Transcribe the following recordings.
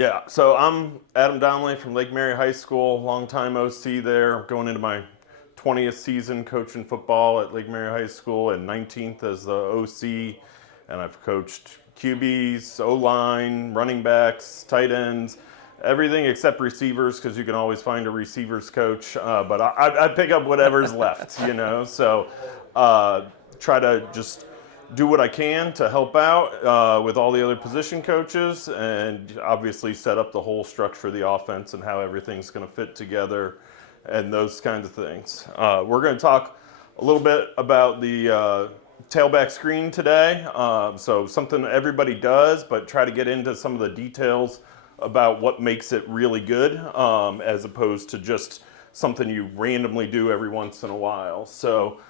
Yeah, so I'm Adam Donnelly from Lake Mary High School, longtime OC there, going into my 20th season coaching football at Lake Mary High School and 19th as the OC, and I've coached QBs, O-line, running backs, tight ends, everything except receivers because you can always find a receivers coach, but I pick up whatever's left, so try to just do what I can to help out with all the other position coaches and obviously set up the whole structure of the offense and how everything's going to fit together and those kinds of things. We're going to talk a little bit about the tailback screen today. So something everybody does, but try to get into some of the details about what makes it really good as opposed to just something you randomly do every once in a while. So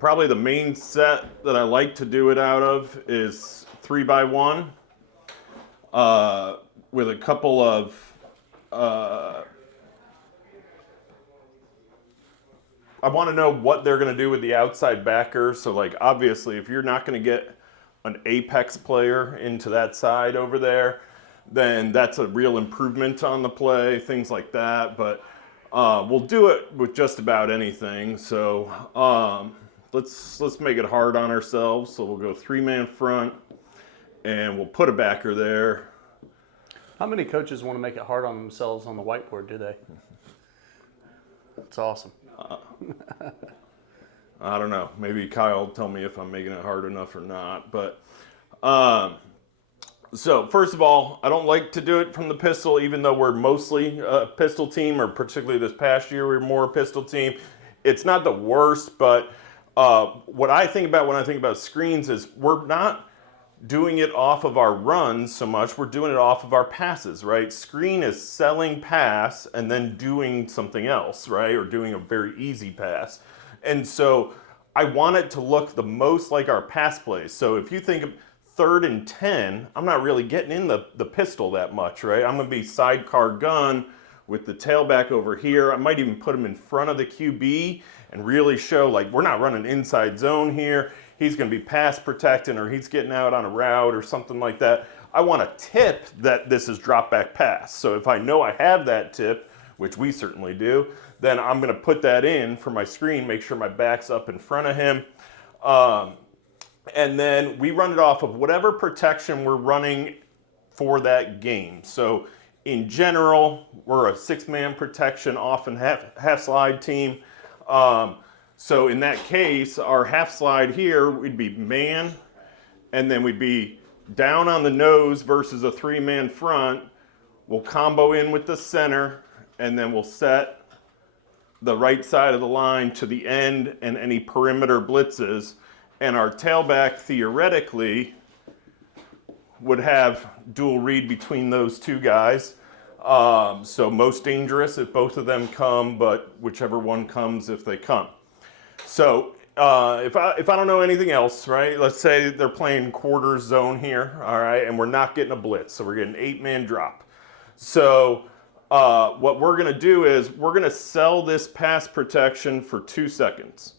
probably the main set that I like to do it out of is 3x1 with a couple of, I want to know what they're going to do with the outside backer. So like obviously if you're not going to get an apex player into that side over there, then that's a real improvement on the play, things like that. But we'll do it with just about anything. So let's make it hard on ourselves. So we'll go 3-man front, and we'll put a backer there. How many coaches want to make it hard on themselves on the whiteboard, do they? That's awesome. I don't know. Maybe Kyle will tell me if I'm making it hard enough or not. But so first of all, I don't like to do it from the pistol, even though we're mostly a pistol team, or particularly this past year we're more a pistol team. It's not the worst, but what I think about when I think about screens is we're not doing it off of our runs so much, we're doing it off of our passes, right? Screen is selling pass and then doing something else, right? Or doing a very easy pass. And so I want it to look the most like our pass plays. So if you think of 3rd and 10, I'm not really getting in the pistol that much, right? I'm gonna be sidecar gun with the tailback over here. I might even put him in front of the QB and really show like we're not running inside zone here. He's going to be pass protecting or he's getting out on a route or something like that. I want to tip that this is drop back pass. So if I know I have that tip, which we certainly do, then I'm going to put that in for my screen, make sure my back's up in front of him. And then we run it off of whatever protection we're running for that game. So in general, we're a 6-man protection, often half slide team. So in that case, our half slide here, we'd be man, and then we'd be down on the nose versus a 3-man front. We'll combo in with the center, and then we'll set the right side of the line to the end and any perimeter blitzes. And our tailback theoretically would have dual read between those two guys. So most dangerous if both of them come, but whichever one comes if they come. So if I don't know anything else, right, let's say they're playing quarters zone here, all right, and we're not getting a blitz, so we're getting 8-man drop. So what we're going to do is we're going to sell this pass protection for 2 seconds.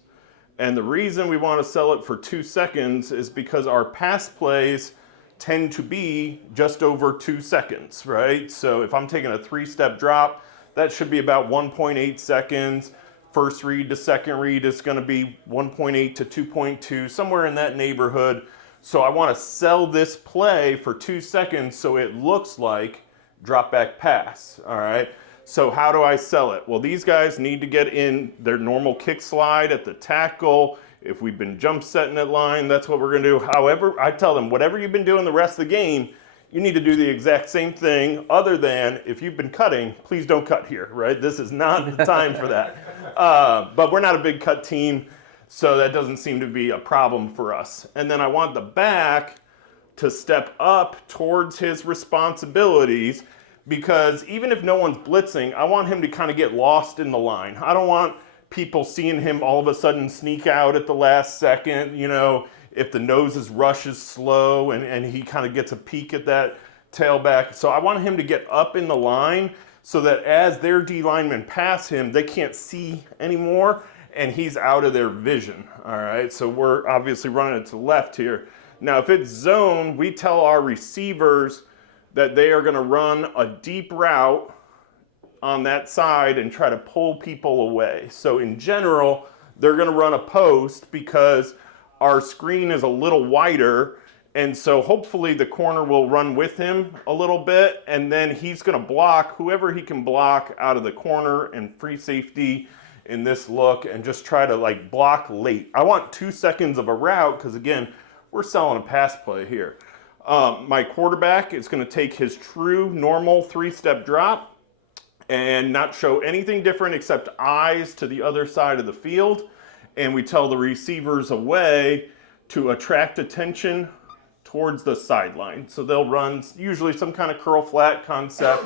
And the reason we want to sell it for 2 seconds is because our pass plays tend to be just over 2 seconds, right? So if I'm taking a 3-step drop, that should be about 1.8 seconds. First read to second read is going to be 1.8 to 2.2, somewhere in that neighborhood. So I want to sell this play for 2 seconds so it looks like drop back pass, all right? So how do I sell it? Well, these guys need to get in their normal kick slide at the tackle. If we've been jump setting at line, that's what we're going to do. However, I tell them, whatever you've been doing the rest of the game, you need to do the exact same thing, other than if you've been cutting, please don't cut here, right? This is not the time for that. But we're not a big cut team, so that doesn't seem to be a problem for us. And then I want the back to step up towards his responsibilities, because even if no one's blitzing, I want him to kind of get lost in the line. I don't want people seeing him all of a sudden sneak out at the last second, if the nose's rush is slow and he kind of gets a peek at that tailback. So I want him to get up in the line so that as their D linemen pass him, they can't see anymore and he's out of their vision, all right? So we're obviously running it to the left here. Now, if it's zone, we tell our receivers that they are going to run a deep route on that side and try to pull people away. So in general, they're going to run a post because our screen is a little wider, and so hopefully the corner will run with him a little bit, and then he's going to block whoever he can block out of the corner and free safety in this look, and just try to like block late. I want 2 seconds of a route because again, we're selling a pass play here. My quarterback is going to take his true normal 3-step drop and not show anything different except eyes to the other side of the field. And we tell the receivers away to attract attention towards the sideline. So they'll run usually some kind of curl flat concept,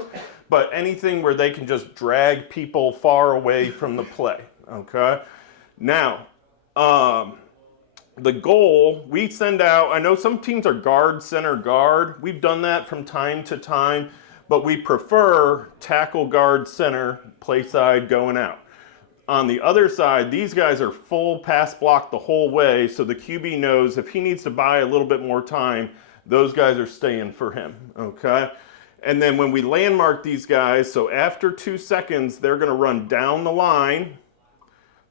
but anything where they can just drag people far away from the play, okay? Now, the goal, we send out, I know some teams are guard, center, guard. We've done that from time to time, but we prefer tackle, guard, center, play side, going out. On the other side, these guys are full pass block the whole way, so the QB knows if he needs to buy a little bit more time, those guys are staying for him, okay? And then when we landmark these guys, so after 2 seconds, they're gonna run down the line.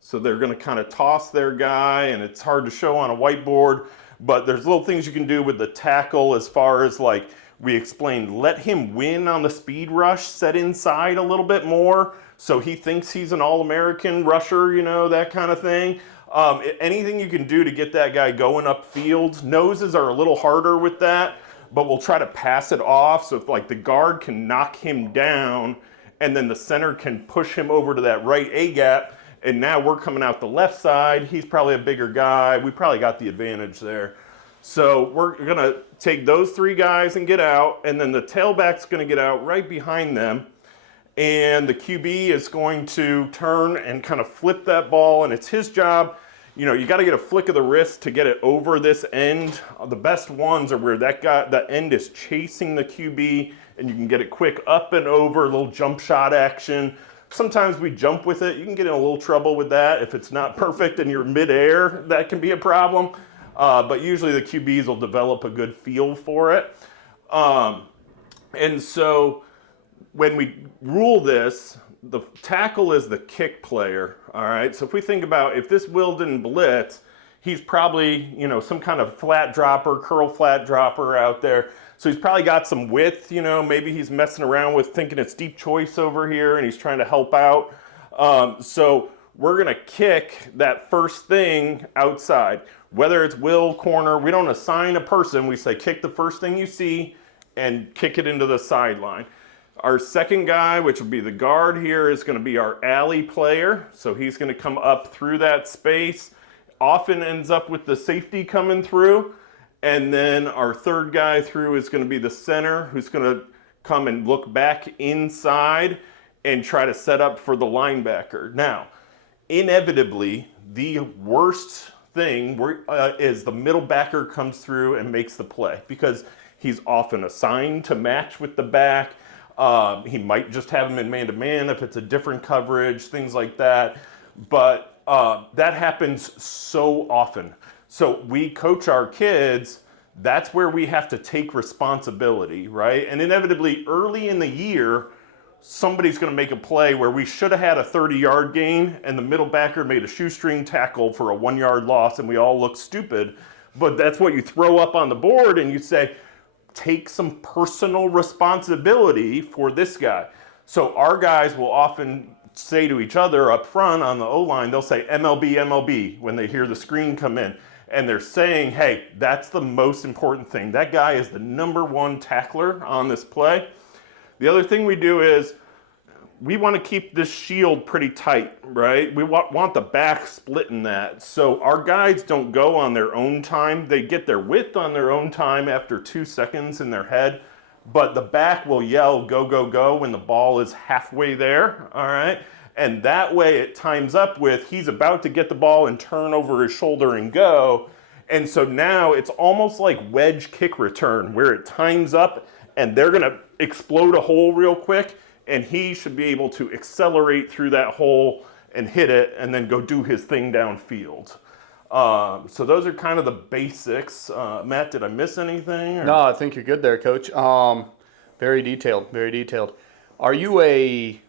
So they're gonna kind of toss their guy, and it's hard to show on a whiteboard, but there's little things you can do with the tackle as far as like we explained, let him win on the speed rush, set inside a little bit more, so he thinks he's an All-American rusher, you know, that kind of thing. Anything you can do to get that guy going upfield. Noses are a little harder with that, but we'll try to pass it off, so if like the guard can knock him down, and then the center can push him over to that right A-gap, and now we're coming out the left side. He's probably a bigger guy. We probably got the advantage there. So we're gonna take those 3 guys and get out, and then the tailback's gonna get out right behind them, and the QB is going to turn and kind of flip that ball, and it's his job. You know, you gotta get a flick of the wrist to get it over this end. The best ones are where that guy, the end is chasing the QB, and you can get it quick up and over, a little jump shot action. Sometimes we jump with it. You can get in a little trouble with that. If it's not perfect and you're midair, that can be a problem. But usually the QBs will develop a good feel for it. And so when we rule this, the tackle is the kick player, all right? So if we think about if this Will didn't blitz, he's probably, you know, some kind of flat dropper, curl flat dropper out there. So he's probably got some width, you know, maybe he's messing around with thinking it's deep choice over here and he's trying to help out. So we're gonna kick that first thing outside. Whether it's Will, corner, we don't assign a person, we say kick the first thing you see and kick it into the sideline. Our second guy, which will be the guard here, is gonna be our alley player. So he's gonna come up through that space, often ends up with the safety coming through. And then our third guy through is going to be the center, who's going to come and look back inside and try to set up for the linebacker. Now, inevitably, the worst thing is the middle backer comes through and makes the play because he's often assigned to match with the back. He might just have him in man-to-man if it's a different coverage, things like that. But that happens so often. So we coach our kids, that's where we have to take responsibility, right? And inevitably, early in the year, somebody's gonna make a play where we should have had a 30-yard gain and the middle backer made a shoestring tackle for a 1-yard loss and we all look stupid. But that's what you throw up on the board and you say, take some personal responsibility for this guy. So our guys will often say to each other up front on the O-line, they'll say MLB, MLB when they hear the screen come in. And they're saying, hey, that's the most important thing. That guy is the #1 tackler on this play. The other thing we do is we want to keep this shield pretty tight, right? We want the back splitting that. So our guys don't go on their own time. They get their width on their own time after 2 seconds in their head. But the back will yell, go, go, go when the ball is halfway there, all right? And that way it times up with he's about to get the ball and turn over his shoulder and go. And so now it's almost like wedge kick return where it times up and they're gonna explode a hole real quick and he should be able to accelerate through that hole and hit it and then go do his thing downfield. So those are kind of the basics. Matt, did I miss anything? Or? No, I think you're good there, Coach. Very detailed, very detailed. Are you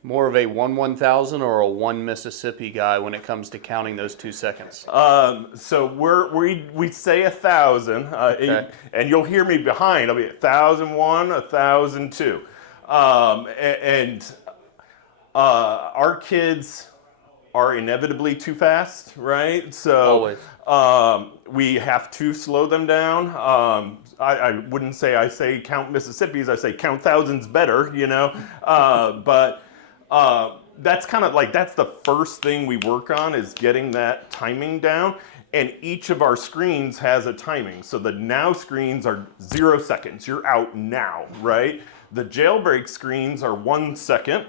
more of a 1/1000 or a 1 Mississippi guy when it comes to counting those 2 seconds? So we say 1,000, and you'll hear me behind. I'll be 1,001, 1,002, and our kids are inevitably too fast, right? So we have to slow them down. I wouldn't say I say count Mississippis. I say count thousands better, but that's kind of like, that's the first thing we work on, is getting that timing down. And each of our screens has a timing. So the now screens are 0 seconds. You're out now, right? The jailbreak screens are 1 second.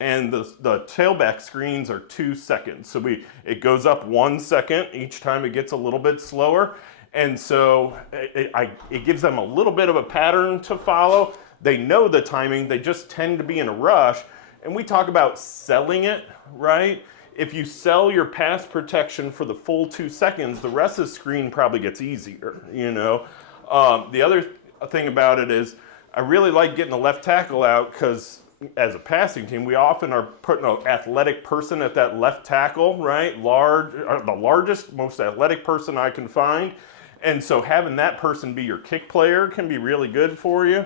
And the tailback screens are 2 seconds. So it goes up 1 second each time it gets a little bit slower. And so it gives them a little bit of a pattern to follow. They know the timing, they just tend to be in a rush. And we talk about selling it, right? If you sell your pass protection for the full 2 seconds, the rest of the screen probably gets easier, The other thing about it is, I really like getting the left tackle out, because as a passing team, we often are putting an athletic person at that left tackle, right? The largest, most athletic person I can find. And so having that person be your kick player can be really good for you.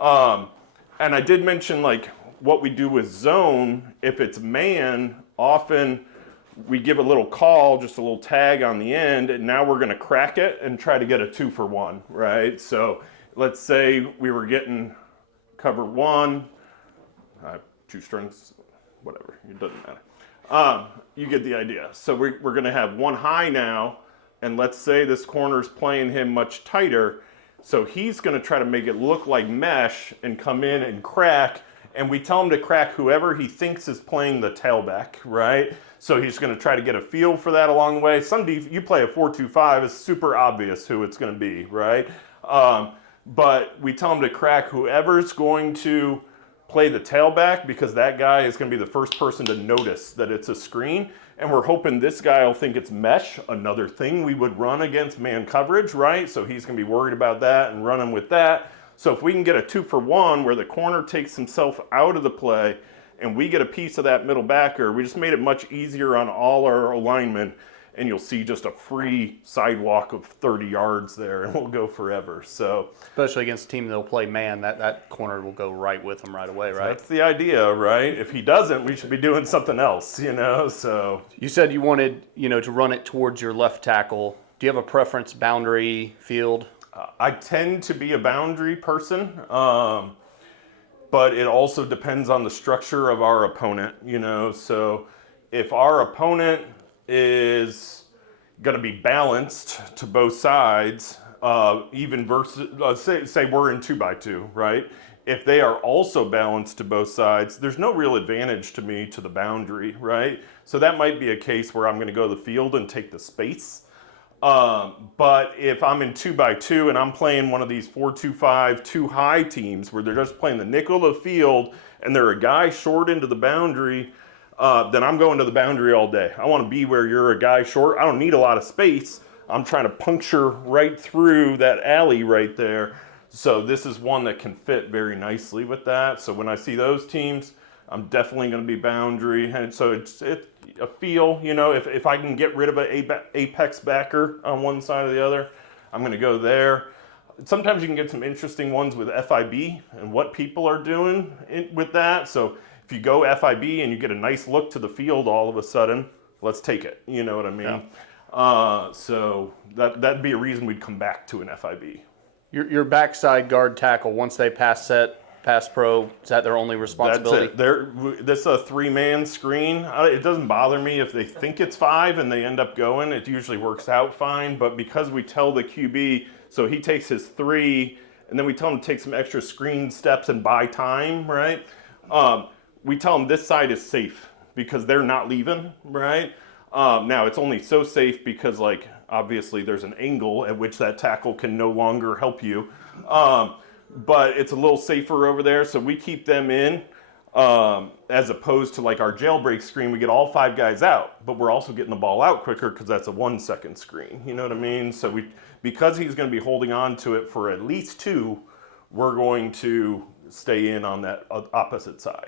And I did mention like what we do with zone. If it's man, often we give a little call, just a little tag on the end, and now we're going to crack it and try to get a 2-for-1, right? So let's say we were getting cover 1, 2 strings, whatever, it doesn't matter. You get the idea. So we're going to have 1 high now, and let's say this corner's playing him much tighter, so he's going to try to make it look like mesh and come in and crack, and we tell him to crack whoever he thinks is playing the tailback, right? So he's going to try to get a feel for that along the way. You play a 4-2-5, it's super obvious who it's going to be, right? But we tell him to crack whoever's going to play the tailback, because that guy is going to be the first person to notice that it's a screen. And we're hoping this guy will think it's mesh, another thing we would run against man coverage, right? So he's going to be worried about that and running with that. So if we can get a 2-for-1 where the corner takes himself out of the play and we get a piece of that middle backer, we just made it much easier on all our alignment, and you'll see just a free sidewalk of 30 yards there, and we'll go forever. So, especially against a team that'll play man, that corner will go right with them right away, right? That's the idea, right? If he doesn't, we should be doing something else, So you said you wanted, to run it towards your left tackle. Do you have a preference, boundary, field? I tend to be a boundary person, but it also depends on the structure of our opponent, So if our opponent is going to be balanced to both sides, even versus, say we're in 2-by-2, right? If they are also balanced to both sides, there's no real advantage to me to the boundary, right? So that might be a case where I'm going to go to the field and take the space. But if I'm in 2-by-2 and I'm playing one of these 4-2-5, 2-high teams where they're just playing the nickel of the field and they're a guy short into the boundary, then I'm going to the boundary all day. I want to be where you're a guy short. I don't need a lot of space. I'm trying to puncture right through that alley right there. So this is one that can fit very nicely with that. So when I see those teams, I'm definitely going to be boundary. And so it's a feel, if I can get rid of an apex backer on one side or the other, I'm going to go there. Sometimes you can get some interesting ones with FIB and what people are doing with that. So if you go FIB and you get a nice look to the field all of a sudden, let's take it. You know what I mean? Yeah. So that'd be a reason we'd come back to an FIB. Your backside guard tackle, once they pass set, pass pro, is that their only responsibility? That's it. This is a 3-man screen. It doesn't bother me if they think it's 5 and they end up going. It usually works out fine. But because we tell the QB, so he takes his 3, and then we tell him to take some extra screen steps and buy time, right? We tell them this side is safe because they're not leaving, right? Now, it's only so safe because, obviously there's an angle at which that tackle can no longer help you. But it's a little safer over there, so we keep them in, as opposed to our jailbreak screen, we get all 5 guys out, but we're also getting the ball out quicker because that's a 1-second screen, you know what I mean? So because he's going to be holding on to it for at least 2, we're going to stay in on that opposite side.